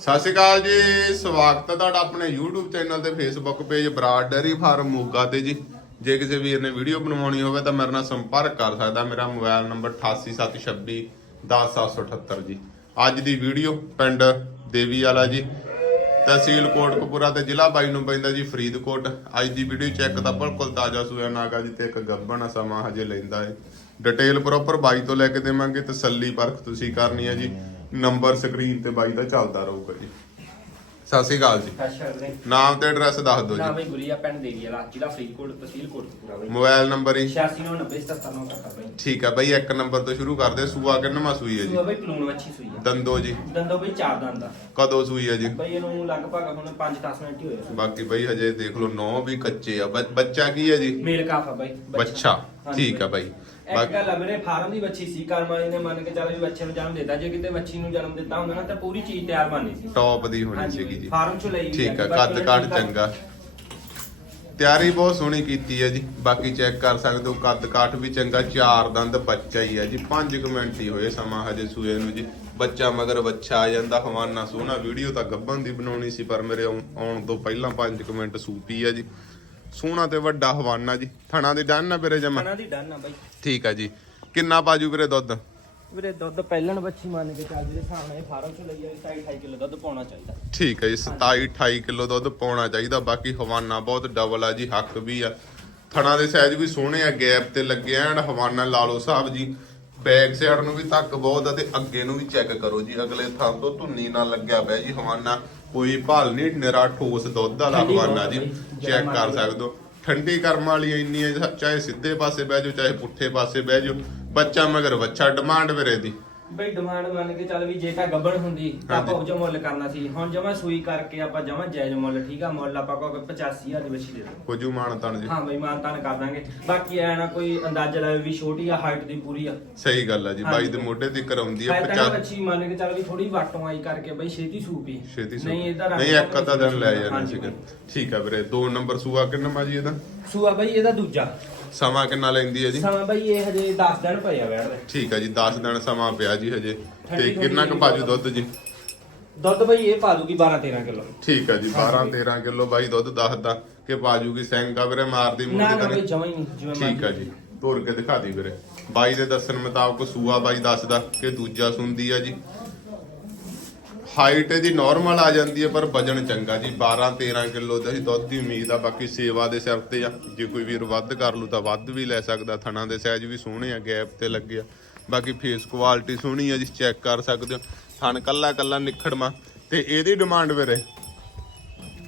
ਸਤਿ ਸ਼੍ਰੀ ਅਕਾਲ ਜੀ, ਸਵਾਗਤ ਹੈ ਤੁਹਾਡਾ ਆਪਣੇ YouTube ਚੈਨਲ ਤੇ Facebook page Brar dairy farm Moga ਤੇ ਜੀ। ਜੇ ਕਿਸੇ ਵੀਰ ਨੇ ਵੀਡੀਓ ਬਣਵਾਉਣੀ ਹੋਵੇ ਤਾਂ ਮੇਰੇ ਨਾਲ ਸੰਪਰਕ ਕਰ ਸਕਦਾ, ਮੇਰਾ ਮੋਬਾਈਲ ਨੰਬਰ 8876 10778 ਜੀ। ਅੱਜ ਦੀ ਵੀਡੀਓ ਪਿੰਡ ਦੇਵੀ ਵਾਲਾ ਜੀ। ਤਹਿਸੀਲ ਕੋਟਕਪੂਰਾ ਤੇ ਜ਼ਿਲ੍ਹਾ ਬਾਈ ਨੂੰ ਪੈਂਦਾ ਜੀ ਫਰੀਦਕੋਟ। ਅੱਜ ਦੀ ਵੀਡੀਓ ਚੈੱਕ ਤਾਂ ਬਿਲਕੁਲ ਤਾਜ਼ਾ ਸੂਇਆ ਨਾਗਾ ਜੀ ਤੇ ਇੱਕ ਗੱਬਣ ਸਮਾਂ ਹਜੇ ਲੈਂਦਾ ਹੈ ਡਿਟੇਲ ਪ੍ਰੋਪਰ ਬਾਈ ਤੋਂ ਲੈ ਕੇ ਦੇਵਾਂਗੇ, ਤਸੱਲੀ ਪਰਖ ਤੁਸੀਂ ਕਰਨੀ ਹੈ ਜੀ। ਨੰਬਰ ਸਕਰੀਨ ਤੇ ਬਾਈ ਦਾ ਚੱਲਦਾ ਰਹੂਗਾ ਜੀ। ਸਤਿ ਸ਼੍ਰੀ ਅਕਾਲ ਜੀ। ਨਾਮ ਤੇ ਐਡਰੈਸ ਦੱਸ ਦਿਓ ਨਾ ਜੀ ਬਈ ਗੁਰੀਆ ਪਿੰਡ ਦੇਵੀ ਵਾਲਾ ਜ਼ਿਲ੍ਹਾ ਫਰੀਦਕੋਟ ਤਹਿਸੀਲ ਕੋਟਕਪੂਰਾ ਬਈ। ਮੋਬਾਈਲ ਨੰਬਰ ਹੀ 86909777 ਕਰਤਾ ਬਈ। ਠੀਕ ਹੈ ਬਾਈ ਇੱਕ ਨੰਬਰ ਤੋਂ ਸ਼ੁਰੂ ਕਰਦੇ ਸੂਆ ਕਿੰਨਵਾਂ ਸੂਈ ਹੈ ਸੂਆ ਜੀ ਬਈ ਕਲੂਨ ਵੱਛੀ ਸੂਈ ਆ ਦੰਦੋ ਜੀ। ਦੰਦੋ ਬਈ ਚਾਰ ਦੰਦ ਆ। ਕਦੋਂ ਸੂਈ ਹੈ ਜੀ? ਬਈ ਇਹਨੂੰ ਲਗਭਗ ਹੁਣ 5-10 ਮਿੰਟ ਹੀ ਹੋਏ ਆ। ਬਾਕੀ ਬਾਈ ਹਜੇ ਦੇਖ ਲਓ ਨੌ ਵੀ ਕੱਚੇ ਆ। ਬੱਚ- ਬੱਚਾ ਕੀ ਹੈ ਜੀ? ਮੇਲ ਕਾਫਾ ਬਈ ਬੱਚਾ। ਹਾਂਜੀ ਠੀਕ ਆ ਬਈ। ਇੱਕ ਬਾਕੀ ਗੱਲ ਆ ਮੇਰੇ ਫਾਰਮ ਦੀ ਬੱਚੀ ਸੀ ਕਰਮਾ ਜੀ ਨੇ ਮੰਨ ਕੇ ਚੱਲ ਵੀ ਬੱਚੇ ਨੂੰ ਜਨਮ ਦਿੱਤਾ। ਜੇ ਕਿਤੇ ਬੱਚੀ ਨੂੰ ਜਨਮ ਦਿੱਤਾ ਹੁੰਦਾ ਨਾ ਤਾਂ ਪੂਰੀ ਚੀਜ਼ ਤਿਆਰ ਬਣਨੀ ਸੀ। ਟੌਪ ਦੀ ਹੋਣੀ ਹਾਂਜੀ ਸੀਗੀ। ਜੀ। ਫਾਰਮ ਚੋਂ ਲਈ ਵੀ ਠੀਕ ਆ ਕੱਦ ਕਾਠ। ਚੰਗਾ। ਤਿਆਰੀ ਬਹੁਤ ਸੋਹਣੀ ਕੀਤੀ ਹੈ ਜੀ ਬਾਕੀ ਚੈੱਕ ਕਰ ਸਕਦੇ ਹੋ ਕੱਦ ਕਾਠ ਵੀ ਚੰਗਾ ਚਾਰ ਦੰਦ ਬੱਚਾ ਹੀ ਹੈ ਜੀ। 5 ਮਿੰਟ ਹੀ ਹੋਏ ਸਮਾਂ ਹਜੇ ਸੂਏ ਨੂੰ ਜੀ। ਬੱਚਾ ਮਗਰ ਬੱਚਾ ਆ ਜਾਂਦਾ ਹਵਾਨਾ ਸੋਹਣਾ ਵੀਡੀਓ ਤਾਂ ਗੱਬਨ ਦੀ ਬਣਾਉਣੀ ਸੀ ਪਰ ਮੇਰੇ ਆਉਣ ਤੋਂ ਪਹਿਲਾਂ 5 ਮਿੰਟ ਸੂਪੀ ਹੈ ਜੀ। ਸੋਹਣਾ ਤੇ ਵੱਡਾ ਹਵਾਨਾ ਜੀ। ਥਣਾ ਦੀ ਡਨ ਨਾ ਵੀਰੇ ਜਮਾ? ਖਾਣਾ ਦੀ ਡਨ ਆ ਬਈ। ਠੀਕ ਆ ਜੀ। ਕਿੰਨਾ ਪਾਜੂ ਵੀਰੇ ਦੁੱਧ? ਵੀਰੇ ਦੁੱਧ ਪਹਿਲਣ ਬੱਚੀ ਮੰਨ ਕੇ ਚੱਲ ਜਿਹੜੇ ਇਹ ਫਾਰਮ ਚੋਂ ਲਈ ਆ 28 ਕਿਲੋ ਦੁੱਧ ਪਾਉਣਾ ਚਾਹੀਦਾ। ਠੀਕ ਹੈ ਜੀ 27 28 ਕਿਲੋ ਦੁੱਧ ਪਾਉਣਾ ਚਾਹੀਦਾ ਬਾਕੀ ਹਵਾਨਾ ਬਹੁਤ ਡਬਲ ਆ ਜੀ ਹੱਕ ਵੀ ਆ। ਥਣਾ ਦੇ ਸਾਈਜ਼ ਵੀ ਸੋਹਣੇ ਆ ਗੈਪ ਤੇ ਲੱਗੇ ਐਂਡ ਹਵਾਨਾ ਲਾ ਲਓ ਸਾਹਿਬ ਜੀ ਬੈਕ ਸਾਈਡ ਨੂੰ ਵੀ ਤੱਕ ਬਹੁਤ ਆ ਤੇ ਅੱਗੇ ਨੂੰ ਵੀ ਚੈੱਕ ਕਰੋ ਜੀ ਅਗਲੇ ਥਾਂ ਤੋਂ ਧੁੰਨੀ ਨਾਲ ਲੱਗਿਆ ਪਿਆ ਜੀ ਹਵਾਨਾ। ਕੋਈ ਭਾਲ ਨਹੀਂ ਨਿਰਾ ਠੋਸ ਦੁੱਧ ਵਾਲਾ ਹਵਾਨਾ ਜੀ ਚੈੱਕ ਕਰ। ਸਕਦੇ ਹੋ। ਠੰਡੀ ਕਰਮ ਵਾਲੀ ਇੰਨੀ ਹੈ ਚਾਹੇ ਸਿੱਧੇ ਪਾਸੇ ਬਹਿ ਜਾਓ, ਚਾਹੇ ਪੁੱਠੇ ਪਾਸੇ ਬਹਿ ਜਾਓ। ਬੱਚਾ ਮਗਰ ਵੱਛਾ, ਡਿਮਾਂਡ ਵੀਰੇ ਦੀ। ਬਈ ਡਿਮਾਂਡ ਮੰਨ ਕੇ ਚੱਲ ਵੀ ਜੇ ਤਾਂ ਗੱਬਣ ਹੁੰਦੀ ਤਾਂ ਆਪਾਂ ਉਹ ਮੁੱਲ ਕਰਨਾ ਸੀ। ਹੁਣ ਜਮਾ ਸੂਈ ਕਰਕੇ ਆਪਾਂ ਜਮਾ ਜਾਇਜ਼ ਮੁੱਲ ਠੀਕ ਆ? ਮੁੱਲ ਆਪਾਂ ਕੋ 85000 ਦੀ ਬੱਚੀ ਦੇ ਦਾਂਗੇ ਕੁਝੂ ਮਾਨ ਤਣ ਜੀ। ਹਾਂ ਬਈ ਮਾਨਤਾਨ ਕਰ ਦਾਂਗੇ। ਬਾਕੀ ਐ ਨਾ ਕੋਈ ਅੰਦਾਜ਼ਾ ਲਾਵੇ ਵੀ ਛੋਟੀ ਆ ਹਾਈਟ ਦੀ ਪੂਰੀ ਆ। ਸਹੀ ਗੱਲ ਆ ਜੀ ਬਾਈ ਦੇ ਮੋਢੇ ਤੇ ਕਰਾਉਂਦੀ ਆ ਹੈ ਤਾਂ 50 ਬੱਚੀ ਮੰਨ ਕੇ ਚੱਲ ਵੀ ਥੋੜੀ ਵਾਟੋਂ ਆਈ ਕਰਕੇ ਬਈ ਛੇਤੀ ਸੂਪੀ ਛੇਤੀ ਸੂ ਨਹੀਂ ਇਹਦਾ ਨਹੀਂ ਇੱਕ ਅੱਧਾ ਦਿਨ ਲੈ ਜਾਣਾ ਸੀਗਾ। ਠੀਕ ਆ ਵੀਰੇ ਦੋ ਨੰਬਰ ਸੂਆ ਕਿੰਨਾ ਮਾ ਜੀ ਇਹਦਾ? ਸੂਆ ਬਈ ਇਹਦਾ ਦੂਜਾ। ਸਮਾਂ ਕਿੰਨਾ ਲੈਂਦੀ ਹੈ ਜੀ? ਸਮਾਂ ਬਈ ਇਹ ਹਜੇ 10 ਦਿਨ ਪਏ ਆ ਬੈਠਦੇ ਠੀਕ ਆ ਜੀ 10 ਦਿਨ ਸਮਾਂ ਪਿਆ ਜੀ ਹਜੇ। ਤੇ ਕਿੰਨਾ ਕੁ ਬਾਜੂ ਦੁੱਧ ਜੀ? ਦੁੱਧ ਬਈ ਇਹ ਪਾ ਦੂਗੀ 12 13 ਕਿਲੋ? ਠੀਕ ਆ ਜੀ 12 ਹਾਂਜੀ। 13 ਕਿਲੋ ਬਾਈ ਦੁੱਧ ਦੱਸਦਾ ਕਿ ਬਾਜੂਗੀ ਸੈਂਗਾ ਵੀਰੇ ਮਾਰਦੀ ਨਾ ਮੁੰਡੇ ਨਾ ਬਈ ਜਮਾ ਹੀ ਨਹੀਂ ਜਿਵੇਂ ਠੀਕ ਆ ਜੀ ਤੋੜ ਕੇ ਦਿਖਾ ਦੀ ਵੀਰੇ। ਬਾਈ ਦੇ ਦੱਸਣ ਮੁਤਾਬਕ ਸੂਆ ਬਾਈ ਦੱਸਦਾ ਕਿ ਦੂਜਾ ਸੁੰਦੀ ਆ ਜੀ। ਹਾਈਟ ਇਹਦੀ ਨਾਰਮਲ ਆ ਜਾਂਦੀ ਹੈ ਪਰ ਵਜਨ ਚੰਗਾ ਜੀ। 12 13 ਕਿਲੋ ਦਾ ਹੀ ਦੁੱਧ ਦੀ ਉਮੀਦ ਆ ਬਾਕੀ ਸੇਵਾ ਦੇ ਸਿਰ ਤੇ ਆ। ਜੇ ਕੋਈ ਵੀਰ ਵੱਧ ਕਰ ਲੂ ਤਾਂ ਵੱਧ ਵੀ ਲੈ ਸਕਦਾ ਥਣਾ ਦੇ ਸਾਈਜ਼ ਵੀ ਸੋਹਣੇ ਆ ਗੈਪ ਤੇ ਲੱਗੇ ਆ। ਬਾਕੀ ਫੇਸ ਕੁਆਲਿਟੀ ਸੋਹਣੀ ਆ ਜੀ ਚੈੱਕ ਕਰ ਸਕਦੇ ਹੋ। ਥਣ ਕੱਲਾ ਕੱਲਾ ਨਿਖੜਮਾ ਤੇ ਇਹਦੀ ਡਿਮਾਂਡ ਵੀਰੇ?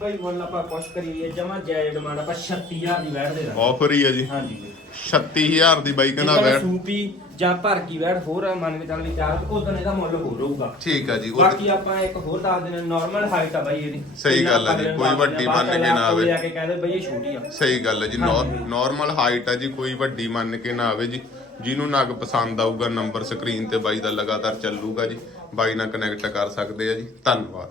ਬਈ ਮੁੱਲ ਆਪਾਂ ਪੁੱਛ ਕਰੀਏ ਜਮਾ ਜਾਇਜ਼ ਡਿਮਾਂਡ ਆਪਾਂ 36000 ਦੀ ਬੈਠ ਦੇ ਦਾਂਗੇ। ਆਫਰ ਹੀ ਆ ਜੀ। ਹਾਂਜੀ। 36000 ਦੀ ਬਾਈ ਕਹਿੰਦਾ ਵੈਟ ਸੂਪੀ ਜਾਂ ਭਰ ਕੀ ਬੈਠ ਹੋਰ ਮੰਨ ਕੇ ਚੱਲ ਵੀ ਚਾਰ ਉਦੋਂ ਇਹਦਾ ਮੁੱਲ ਹੋਰ ਹੋਊਗਾ। ਠੀਕ ਆ ਜੀ ਬਾਕੀ ਆਪਾਂ ਇੱਕ ਹੋਰ ਦੱਸ ਦਿੰਦੇ ਨਾਰਮਲ ਹਾਈਟ ਆ ਬਾਈ ਇਹਦੀ। ਸਹੀ ਗੱਲ ਆ ਜੀ, ਇਹਨਾਂ ਕੋਈ ਆਪਾਂ ਵੱਡੀ ਬਾਅਦ ਮੰਨ ਕੇ ਨਾ ਆਵੇ। ਕੋਈ ਆ ਕੇ ਕਹਦੇ ਬਈ ਇਹ ਛੋਟੀ ਆ। ਸਹੀ ਗੱਲ ਹੈ ਜੀ ਹਾਂਜੀ। ਨਾਰਮਲ ਹਾਈਟ ਆ ਜੀ ਕੋਈ ਵੱਡੀ ਮੰਨ ਕੇ ਨਾ ਆਵੇ ਜੀ। ਜਿਹਨੂੰ ਨਗ ਪਸੰਦ ਆਊਗਾ ਨੰਬਰ ਸਕਰੀਨ ਤੇ ਬਾਈ ਦਾ ਲਗਾਤਾਰ ਚੱਲੂਗਾ ਜੀ। ਬਾਈ ਨਾਲ ਕਨੈਕਟ ਕਰ ਸਕਦੇ ਆ ਜੀ। ਧੰਨਵਾਦ।